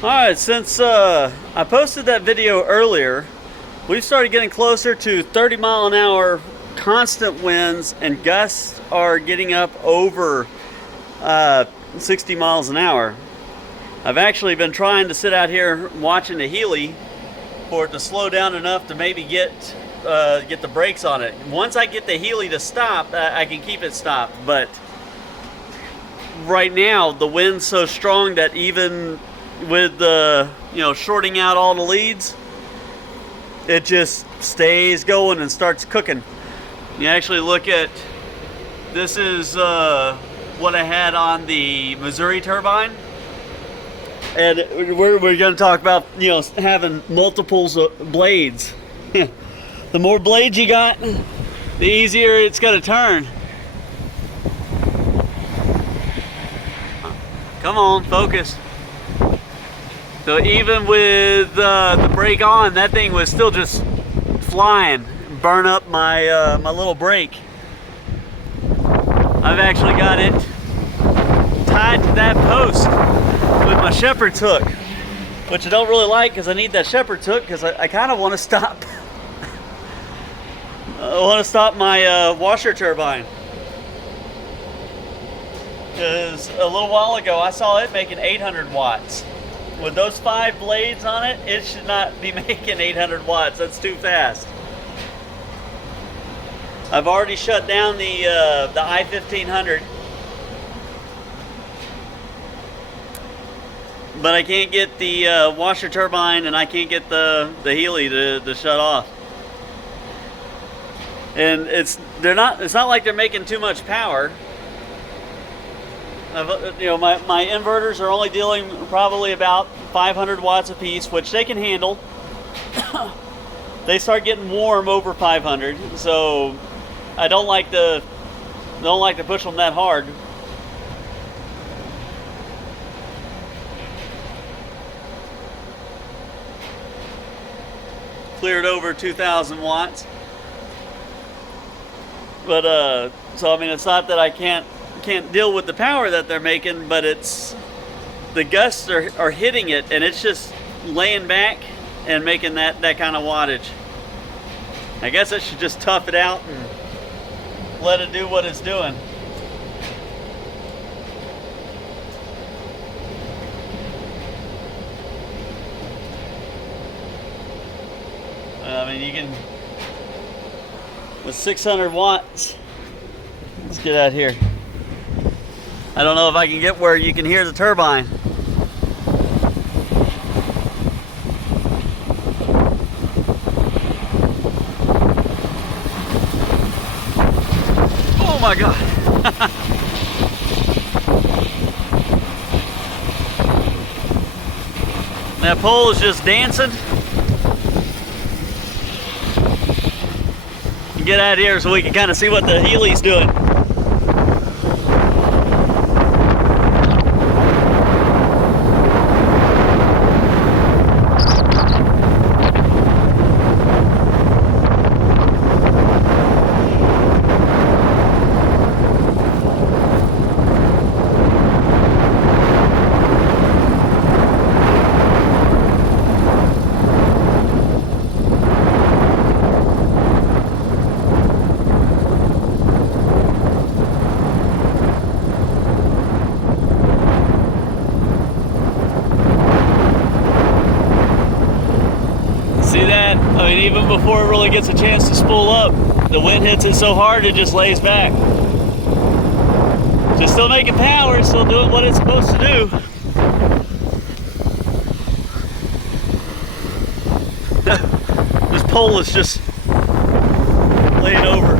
Alright, since I posted that video earlier, we've started getting closer to 30-mile-an-hour constant winds, and gusts are getting up over 60 miles an hour. I've actually been trying to sit out here watching the Healy for it to slow down enough to maybe get the brakes on it. Once I get the Healy to stop, I can keep it stopped, but right now the wind's so strong that even with the shorting out all the leads, it just stays going and starts cooking. You actually look at this is what I had on the Missouri turbine, and we're going to talk about having multiples of blades. The more blades you got, the easier it's going to turn. Come on, focus. So even with the brake on, that thing was still just flying, burn up my my little brake. I've actually got it tied to that post with my shepherd's hook, which I don't really like because I need that shepherd's hook because I kind of want to stop. I want to stop my washer turbine. Because a little while ago I saw it making 800 watts. With those 5 blades on it, it should not be making 800 watts. That's too fast. I've already shut down the i1500, but I can't get the washer turbine, and I can't get the Healy to shut off. And it's not like they're making too much power. My inverters are only dealing probably about 500 watts a piece, which they can handle. They start getting warm over 500, so I don't like to push them that hard. Cleared over 2,000 watts, but so I mean, it's not that I can't deal with the power that they're making, but it's the gusts are hitting it, and it's just laying back and making that kind of wattage. I guess I should just tough it out and let it do what it's doing. I mean, you can, with 600 watts, let's get out here. I don't know if I can get where you can hear the turbine. Oh my God. That pole is just dancing. Get out here so we can kind of see what the Healy's doing. See that? I mean, even before it really gets a chance to spool up, the wind hits it so hard it just lays back. Just still making power, still doing what it's supposed to do. This pole is just laying over.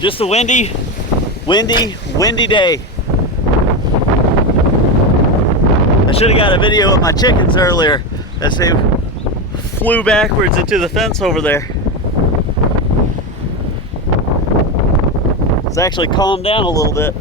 Just a windy day. I should have got a video of my chickens earlier as they flew backwards into the fence over there. It's actually calmed down a little bit.